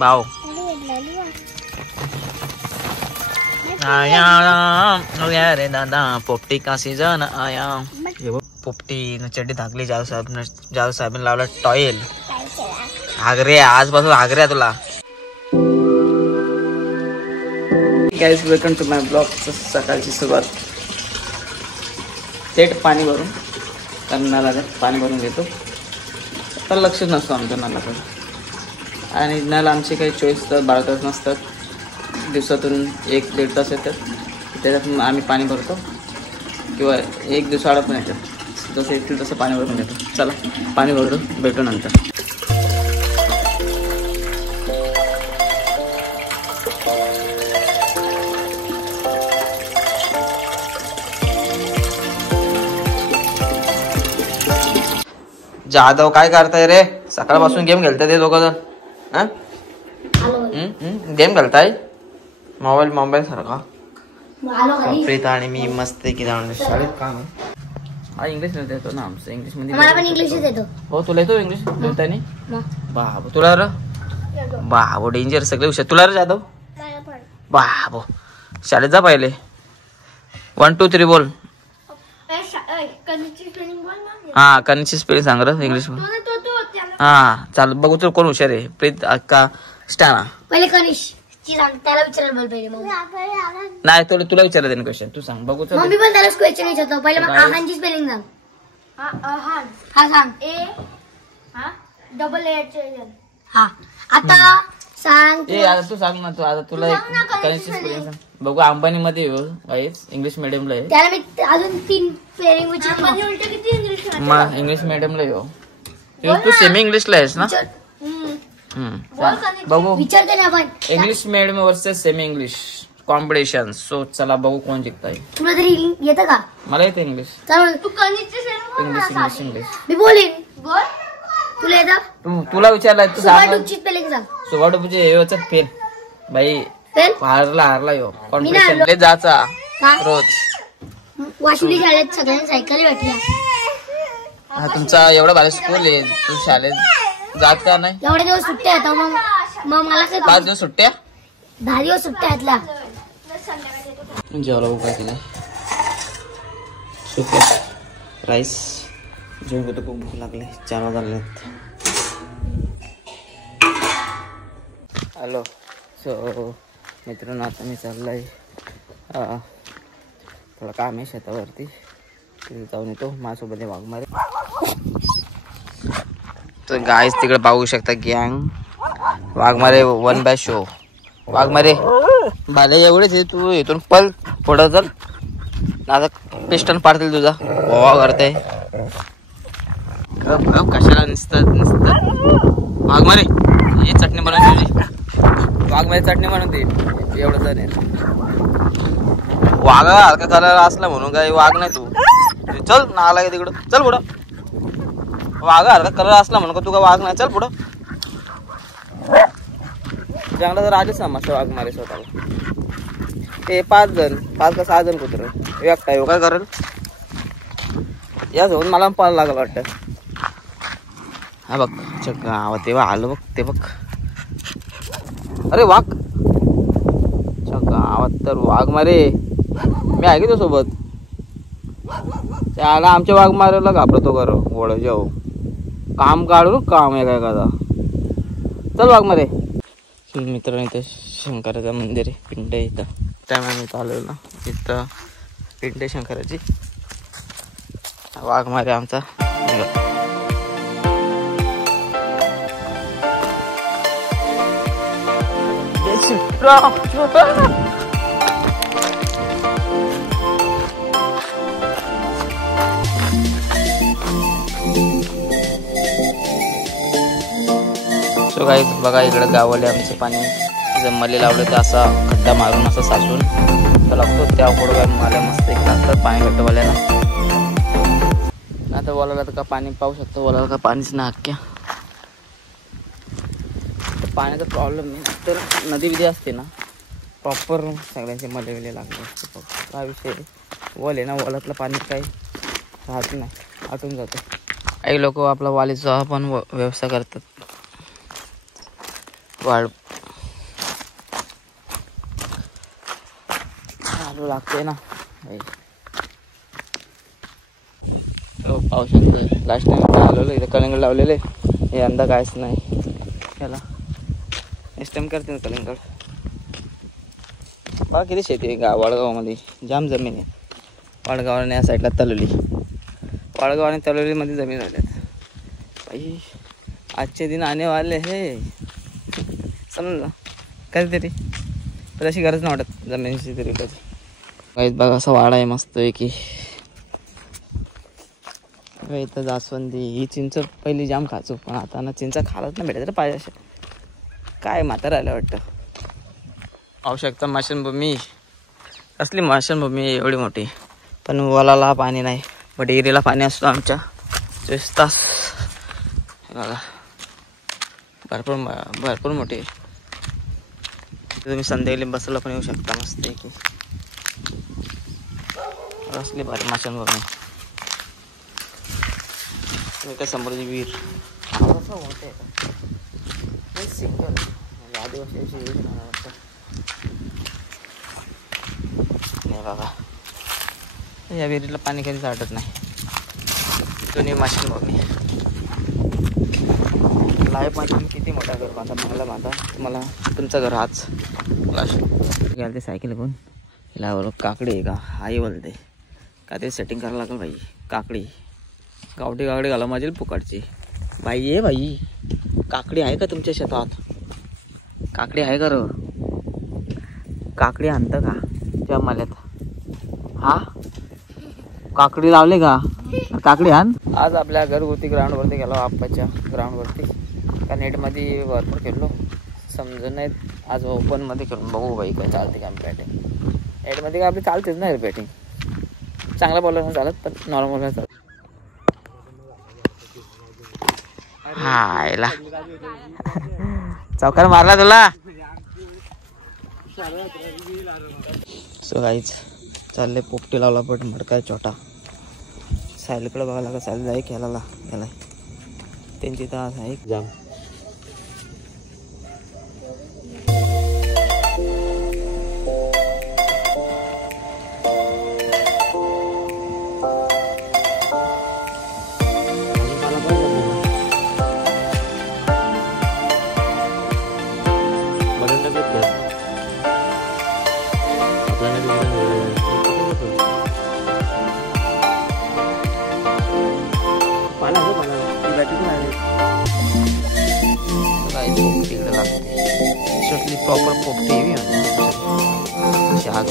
भाव आया रे दादा पोपटी का सीजन आया. पोपटी चड्डी धाकली जादू साहेबांनी लावला टॉयल. आगरे आजपासून आगरे तुला. Guys welcome to my blog. सकाळची सुरुवात थेट पाणी भरून त्यांना लागत पाणी भरून घेतो. तर लक्ष नसतो आमच्या नळाकडे. आणि नळ आमचे काही 24 तास 12 तास नसतात. दिवसातून 1-1.5 तास येतात. त्याच्यात आम्ही पाणी भरतो किंवा एक दिवसाआड पण येतात. जसं येतील तसं पाणी भरून घेतो. चला पाणी भरतो, भेटू नंतर. जाधव काय करताय रे? सकाळपासून गेम खेळताय ते दोघं जण. गेम खेळताय मोबाईल सारखा. प्रीत आणि मी मस्त की जाऊन शाळेत काम. हा इंग्लिश मध्ये येतो ना आमचं. इंग्लिश मध्ये मला पण इंग्लिशच येतो. हो तुला येतो इंग्लिश बोलताय नाही? बाबू तुला र बाबू डेंजर सगळे हुशार. तुला रे जाधव? बाबू शाळेत जा पहिले. 1 2 3 बोल. हा कनिची स्पेलिंग सांग र इंग्लिश मध्ये. हा चाल बघू तू कोण हुशार आहे. प्रीत अक्का स्टाना. पहिले कनिश त्याला विचारायला बोल पहिले. नाही तुला विचारलं त्याने क्वेश्चन. तू सांग बघू. मम्मी पण त्याला क्वेश्चन विचारतो. पहिले आहानची स्पेलिंग सांग. हा सांग. A double A. हा आता सांग. आता तू सांग ना. तू आता तुला कनिची स्पेलिंग सांग बघू. अंबानी मध्ये येऊ गाईस. इंग्लिश मिडियमला आहे. त्याला मी अजून 3 स्पेलिंग विचारतो. मग इंग्लिश मिडियमला येऊ. तू सेमी इंग्लिशला आहेस ना? बघू विचारते ना आपण. English medium versus semi English competition. So चला बघू कोण जिंकताय. तुला तरी येतं का? मला येतं इंग्लिश. इंग्लिश मी बोलेन. तुला येतं? तुला विचारलाय तू सांग. सुवाडूचे फेल बाई. हारला यो कॉम्पिटिशन जायचा रोज. वाशिवली शाळेत सगळ्यांना सायकल भेटल्या. तुमचा एवढा भारी स्कूल आहे. तू शाळेत जात का नाही? एवढे दिवस सुट्ट्या आता. मग मला काय 5 दिवस सुट्ट्या? 10 दिवस सुट्ट्या आहेत. जेवला काय केलं? सुपर राईस जेवण खूप भूक लागले. 4 वाजलेत. हॅलो. सो मित्रांनो आता मी चाललाय थोडं काम आहे शेतावरती. तिथे जाऊन येतो. माझ्यासोबत वाघमारे. तर गाईस तिकडे पाहू शकता गँग वाघमारे 1 बाय शो. वाघमारे भाले एवढेच आहे. तू इथून पल पुढं चल. आता पिस्टन पाडतील तुझा. वा करते कशाला निसत वाघमारे. ही चटणी बनवून तुझी. वाघमारे चटणी बनवते एवढं जण आहे. वाघ हलका कलर असला म्हणून काही वाघ नाही तू. चल ना आला तिकडं. चल पुढं. वाघ हलका कलर असला म्हणून का तू का वाघ नाही. चल पुढं. जंगलात तर राजा समजतं वाघ मारे स्वतःला. ते 5 का 6 जण कुत्र एकटा येऊ काय करेल. या जाऊन मला पाहायला लागल वाटतं. हा बघ गावात तेव्हा आलं बघ. ते बघ अरे वाघ गावात तर वाघ मारे. मी आहे की तो सोबत. त्याला आमच्या वाघ मारायला घाबरतो कर गोळ जाऊ. काम काढू काम आहे काय कदा. चल वाघ मारे. मित्रांनो इथं शंकराचं मंदिर आहे. पिंड आहे इथं. त्यामुळे मी चालू ना इथं पिंड आहे शंकराची. वाघ मारे आमचा. सो गाईस बघा इकडे गावाले आमचं पाणी जमले लावलं. तर असा खड्डा मारून असं साचून तर लागतो. त्या पुढं मला मस्त एक लागतं पाणी भेटतं वाल्याला. आता बोलायला तर का पाणी पाहू शकतो. बोलायला का पाणीच ना अख्ख्या. तर पाण्याचा प्रॉब्लेम नाही. तर नदी विधी असते ना प्रॉपर सगळ्यांचे मले विले लागले असते. हा विषय वॉल आहे ना. वॉलातलं पाणी काही राहत नाही. आटून जातं. काही लोक आपला वालीचा पण व्यवसाय करतात. लागते ना. पाहू शकतो लास्ट टाइम आलेलो इथे कलिंगड लावलेले, हे यंदा काहीच नाही. याला नेक्स्ट टाइम करते ना कलिंगड. बघा किती शेती आहे वाडगावामध्ये, जाम जमीन आहे. वाडगावाने या साईडला तलोली, वाडगाव आणि तलोलीमध्ये जमीन झाल्यात. बाई आजचे दिन आने वाले हे समजलं कधीतरी, पण अशी गरज नाही वाटत जमिनीची तरी कधी. काहीच बघा असा वाडा आहे मस्त आहे की. इथं जास्वंदी ही चिंच पहिली जाम खाचो, पण आता ना चिंच खायलाच नाही भेटायचं पाहिजे. अशा काय म्हातारा आलं वाटतं. आवश्यकता स्मशानभूमी, असली स्मशानभूमी एवढी मोठी, पण वलाला पाणी नाही, बट एरीला पाणी असतो आमच्या 24 तास. बघा भरपूर मोठी आहे. तुम्ही संध्याकाळी बसायला पण येऊ शकता मस्त आहे की. असली भारी स्मशानभूमी. त्या समोरची विहीर होते सिंगल आदिवासी नाही बाबा. या विहिरीला पाणी कधीच वाटत नाही. जुनी स्मशानभूमी लाईफ मध्ये किती मोठा घर बांधा चांगला बांधा. तुम्हाला तुमचं घर हाच घ्याल ते सायकल घेऊन. हिला बोल काकडी आहे का आई बोलते का ते सेटिंग करायला लागेल भाई. काकडी गावठी काकडी घाला माझी फुकाटची. बाई ये बाई, काकडी आहे का तुमच्या शेतात? काकडी आहे का र? काकडी आणतं का त्या मल्यात? हा काकडी लावले का? काकडी आण. आज आपल्या घरगुती ग्राउंडवरती गेलो, आप्पाच्या ग्राउंडवरती. का नेटमध्ये भरपूर खेळलो, समजून नाहीत. आज ओपनमध्ये खेळून बघू बाई काय चालते का बॅटिंग. नेटमध्ये काय आपली चालतेच नाही बॅटिंग. चांगला बॉलर चालत, पण नॉर्मल चालत. हायला चौकार मारला तुला. सो गाईच चालले पोपटी लावला, पण मडकाय छोटा. सायलीकडे बघायला का सायली जाई खेळायला गेलाय. त्यांची तास आहे जाम. तिकडे लागते प्रॉपर पोपटी आग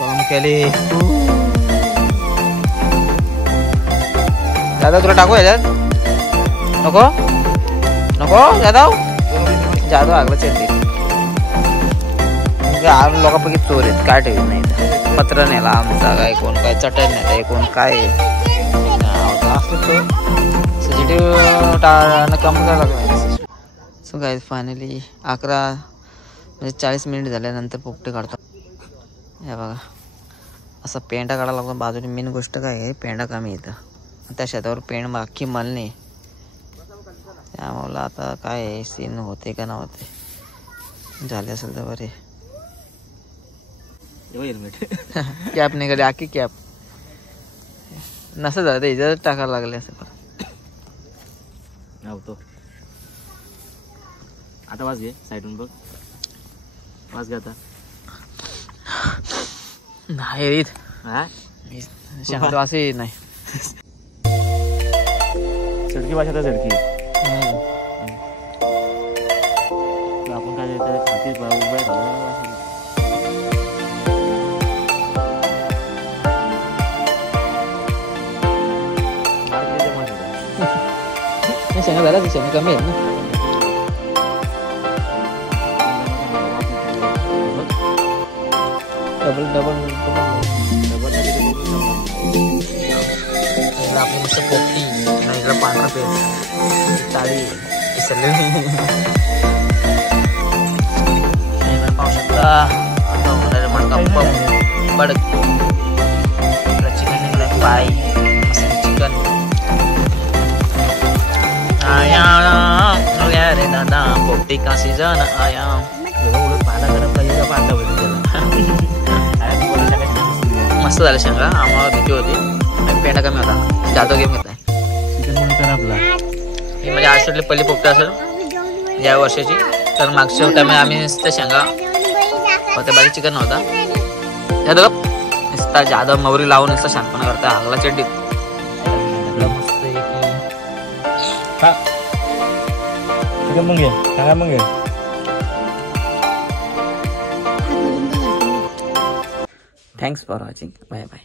बघा केले. दादा तुला टाकू याच्यात? नको नको जाधव, जाधव आगला चेते. लोकांपैकी चोर आहेत, काय ठेवत नाही. पत्र नेला आमचा, काय कोण काय चटण नाही, कोण काय सीसीटीव्ही कम करायला लागला. सो गाईज फायनली 11 म्हणजे 40 मिनिट झाल्यानंतर पोपटे काढतो. हे बघा असा पेंडा काढायला लागतो बाजूने. मेन गोष्ट काय आहे, पेंडा कमी येतं. त्या शेतावर पेंड अख्खी मलणे, त्यामुळं आता काय सीन होते का नव्हते. झाले असेल तर बरे. कॅप निघाली अख्खी कॅप. नसं झालं तर टाकायला लागले असं. आता वाज घे साईडून बघ. वाज घे आता. नाही शांत असे नाही. झडकी भाषा तर झडकी. आपण काय खाती उभ्या झालं. शेंगा झाला शेंगा कमी आहेत ना. डबल डबल डबल आपली मस्त पोपटी आणि इकडं पांढरा पेस्ट टाळी विसरलेली. इकडे पाहू शकता मडका बडक चिकन निघाला. फ्राय मस्त चिकन. आया रे दादा पोपटी का सीजन आया. उलट पाहणं गरम पाहिजे का पाहता पाहिजे त्याला. मस्त झालं शेंगा. आम्हाला भीती होती आणि पेंडा कमी होता. जादव गेम घेतलाय. ही म्हणजे आयुष्यातली पहिली पोपटी असेल या वर्षाची. तर मागच्या टाइम आम्ही नुसतं शेंगा होते, बाकी चिकन नव्हता. नुसता जादव मौरी लावून नुसतं शांतपणा करता आगला चड्डीत. मस्त thanks for watching. Bye bye.